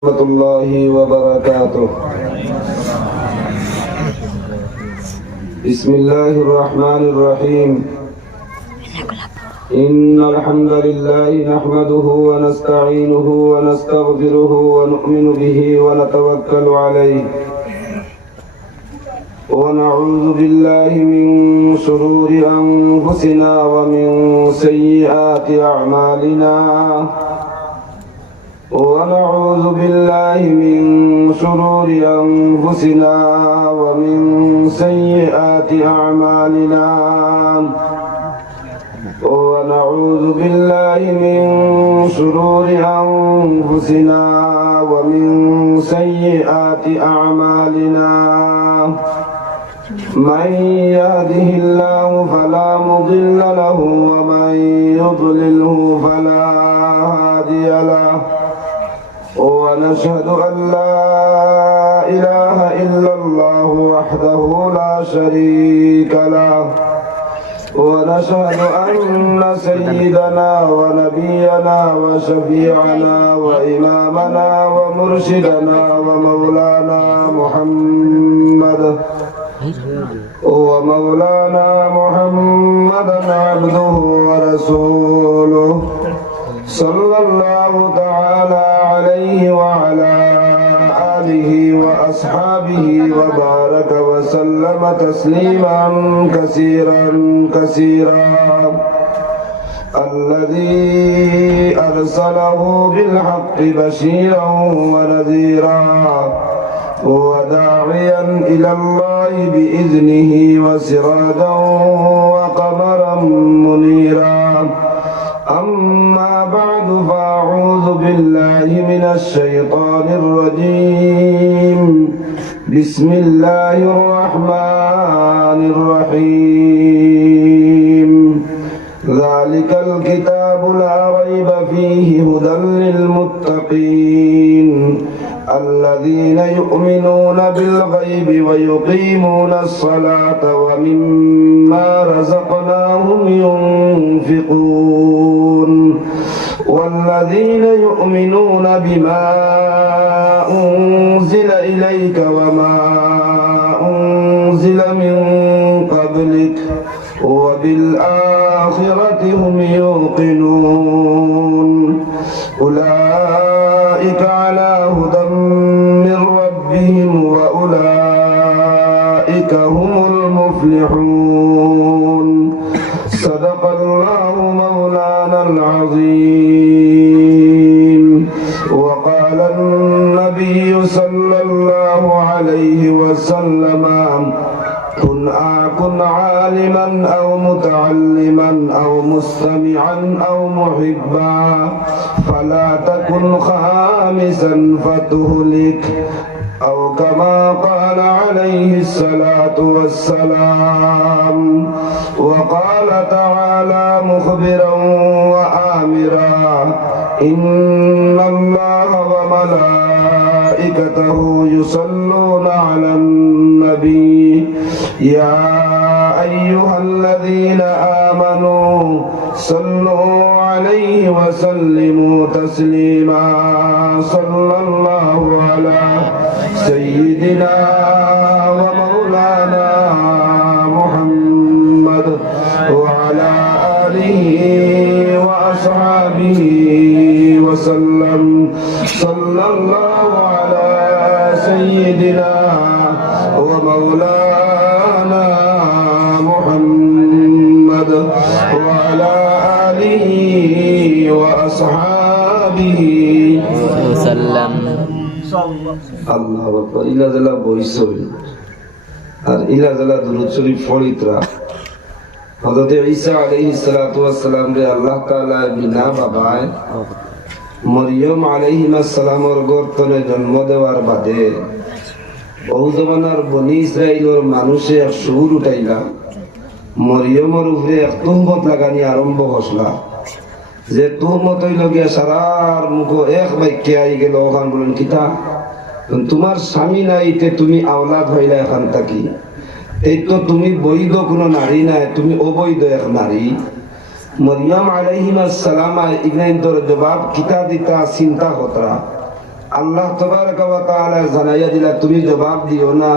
ورحمة الله وبركاته. بسم الله الرحمن الرحيم. إن الحمد لله نحمده ونستعينه ونستغفره ونؤمن به ونتوكل عليه ونعوذ بالله من شرور أنفسنا ومن سيئات أعمالنا ونعوذ بالله من شرور أنفسنا ومن سيئات أعمالنا ونعوذ بالله من شرور أنفسنا ومن سيئات أعمالنا من يهده الله فلا مضل له ومن يضلله فلا هادي له ونشهد أن لا إله إلا الله وحده لا شريك له ونشهد أن سيدنا ونبينا وشفيعنا وإمامنا ومرشدنا ومولانا محمدا عبده ورسوله صلى الله تعالى عليه وعلى آله وأصحابه وبارك وسلم تسليما كثيرا الذي أرسله بالحق بشيرا ونذيرا وداعيا إلى الله بإذنه وسراجا وقمرا منيرا أما بعد فأعوذ بالله من الشيطان الرجيم بسم الله الرحمن الرحيم ذلك الكتاب لا ريب فيه هدى للمتقين الذين يؤمنون بالغيب ويقيمون الصلاة ومما رزقناهم ينفقون والذين يؤمنون بما أنزل إليك وما أنزل من قبلك وبالآخرة هم يوقنون أولئك على هدى من ربهم وأولئك هم المفلحون صدق الله مولانا العظيم. وقال النبي صلى الله عليه وسلم كن عالما أو متعلما أو مستمعا أو محبا فلا تكن خامسا فتهلك أو كما قال عليه الصلاة والسلام. وقال تعالى مخبرا وآمرا إن الله وملائكته يصلون على النبي يا أيها الذين آمنوا صلوا عليه وسلموا تسليما صلى الله على سيدنا ومولانا محمد وعلى آله وأصحابه وسلم صلى الله على سيدنا ومولانا محمد وعلى آله وأصحابه وسلم. আল্লাহ আকবার। ইলা জালা বইসই আর ইলা জালা দুরূদ শরীফ পড়িতরা হযরত ঈসা আলাইহিস সালাতু ওয়াস সালাম রে আল্লাহ তাআলা বিনা বাবায় মরিয়ম আলাইহিস সালামের গর্তনে জন্ম দেওয়ার বাদে বহু জমানার বনি ইসরাইলের মানুষে এক সুর উঠাইলা মরিয়মের উপরে এক তুহমত লাগানি আরম্ভ হসলা যে তুহমত হইল গিয়া সারার মুখ এক বাক্যে আই গেল ওখান বলেন কিতা তোমার স্বামী নাইতে তুমি আওলাদ হইলা এখান থাকি এই তো তুমি বৈধ কোনো নারী নাই, তুমি অবৈধ এক নারী। মরিয়ম আলাইহিস সালাম ইগনাইন তোর জবাব কিতা দিতা চিন্তা হতরা আল্লাহ তাবারক ওয়া তাআলা জানাইয়া দিলা তুমি জবাব দিও না,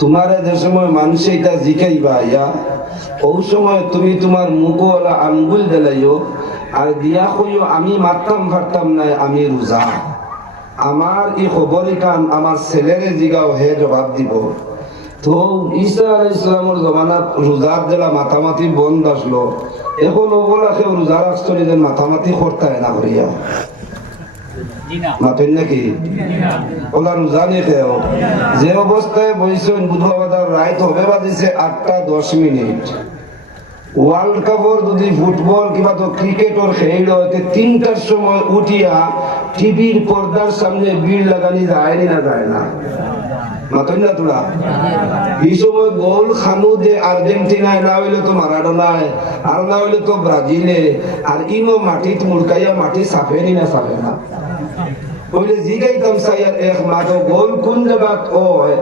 তোমারে যে সময় মানুষ এটা জিকাইবা ইয়া ওই সময় তুমি তোমার মুখওয়ালা আঙ্গুল দিলাইও আর দিয়া কইও আমি মারতাম ফারতাম নাই, আমি রোজা। আমার এই খবরই কান আমার ছেলেরে জিগাও, হে জবাব দিব। তো ঈসা আলাইহিস সালামের জমানাত রোজার জেলা মাথামাতি বন্ধ আসলো, এখন ওগুলা কেউ রোজা রাখছলি যে মাথামাতি করতায় না করিয়া মাতেন নাকি ওলা রোজা নিয়ে খেয়েও যে অবস্থায় বইছেন বুধবার রাইত হবে বাজিছে 8:10। ওয়ার্ল্ড কাপর যদি ফুটবল কিংবা তো ক্রিকেটর খেল হইতে 3টার সময় উঠিয়া টিভির পর্দার সামনে ভিড় লাগানি যায় না যায় না মাতন না তোরা এই সময় গোল খানু দে আর্জেন্টিনায়, না হইলে তো মারাডোনায়, আর না হইলে তো ব্রাজিলে, আর ইনো মাটিত মুড়কাইয়া মাটি সাফেনি না সাফে না বলে জিগাইতাম সাইয়ার এক মাত্র গোল কোন জায়গাত হয়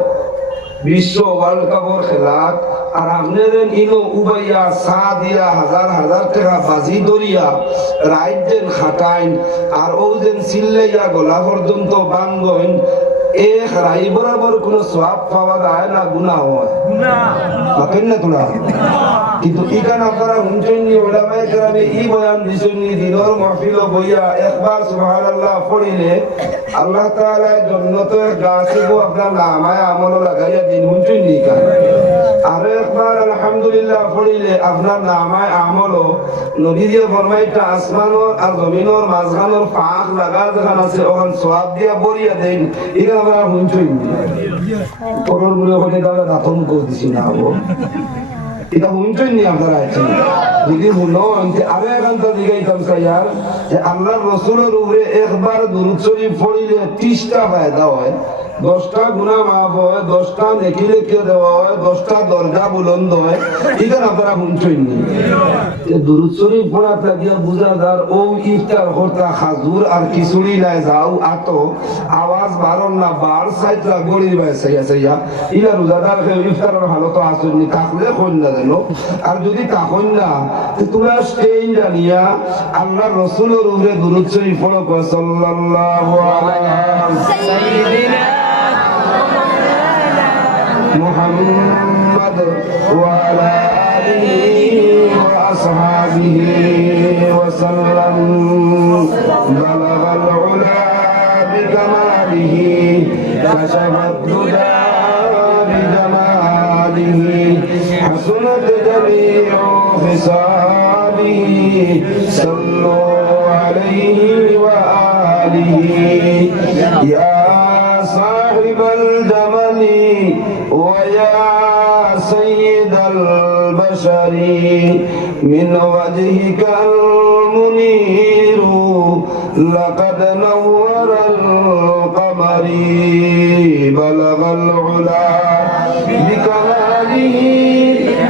বিশ্ব ওয়ার্ল্ড কাপর খেলাত, আর আপনাদের ইনো উবাইয়া সা দিয়া হাজার হাজার টাকা বাজি ধরিয়া রাইট যেন খাটাইন আর ও যেন চিল্লাইয়া গলা পর্যন্ত বাঙ্গইন, এক রাই বরাবর কোনো সওয়াব পাওয়া যায় না, গুনাহ হয় না তোরা। কিন্তু এখানে আপনারা হুমচন্নি ওলামায়ে কেরামে ই বয়ান দিছেননি দিনের মাহফিল বইয়া একবার সুবহানাল্লাহ পড়িলে আল্লাহ তাআলা জান্নাতে গাছে গো আপনার নামায় আমল লাগাইয়া দিন হুমচন্নি কান, আর একবার আলহামদুলিল্লাহ পড়িলে আপনার নামায় আমল নবী দিয়ে ফরমাইতা আসমানের আর জমিনের মাঝখানের ফাঁক লাগা যেখানে আছে ওখানে সওয়াব দিয়া বরিয়া দেন, এখানে আমরা হুমচন্নি পরর মনে হলে তাহলে দাতন করে দিছি না হবো এটা হুমচন্নি আপনারা আছেন যদি হুনো আরো এখানটা দিগাইতাম সাইয়ার যে আল্লাহর রাসূলের উপরে একবার দুরূদ শরীফ পড়িলে 30টা ফায়দা হয়, 10টা গুনাহ মাফ হয়, 10টা নেকি লিখে দেওয়া হয়, 10টা দরজা বুলন্দ হয়, এটা আপনারা হুমচন্নি দুরূদ শরীফ পড়া লাগিয়া বুঝাদার ও ইফতার করতা খাজুর আর খিচুড়ি নাই যাও আতো আওয়াজ বারণ না বার সাইতরা গড়ির বাই সাইয়া সাইয়া ইলা রোজাদার ইফতারের হালত আসেনি থাকলে কোন না জানো, আর যদি তখন না তোমরা স্টেইন জানিয়া আল্লাহর রাসূলের উপরে দুরূদ শরীফ পড়ো সাল্লাল্লাহু আলাইহি সাইয়্যিদিনা মুহাম্মদ ওয়া আলা আলিহি ওয়া আসহাবিহি ওয়া সাল্লাম বালাগাল উলা বিকামালিহি কাশাফাদ দুজা বিজামালিহি حسنت جميع خصاله صلوا عليه وآله يا صاحب الجمل ويا سيد البشر من وجهك المنير لقد نور القمر بلغ العلا بكماله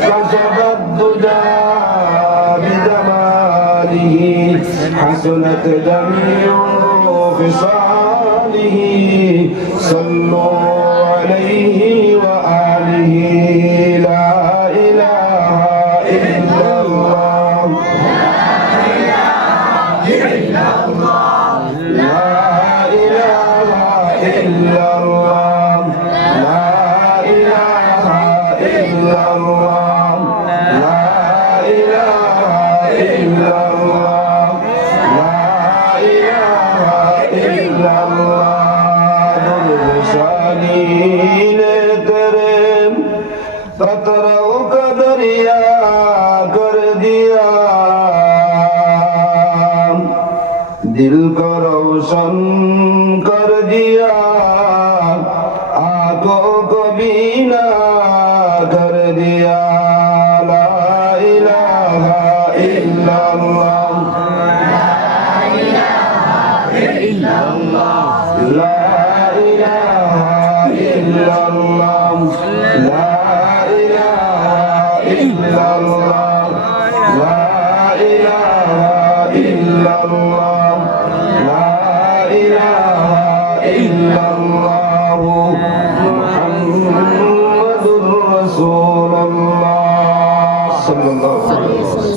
كشف الدجى بجماله حسنت جميع خصاله صلوا عليه وآله لا إله إلا الله لا إله إلا الله لا إله إلا الله لا إله إلا الله لا إله إلا الله درشانين ترم فترو کا دریا کر دیا دل کو روشن کر دیا آنکھوں کو بینا کر دیا لا الہ الا اللہ لا الہ الا اللہ لا الہ الا اللہ لا الہ الا اللہ لا الہ الا اللہ محمد رسول اللہ صلی اللہ علیہ وسلم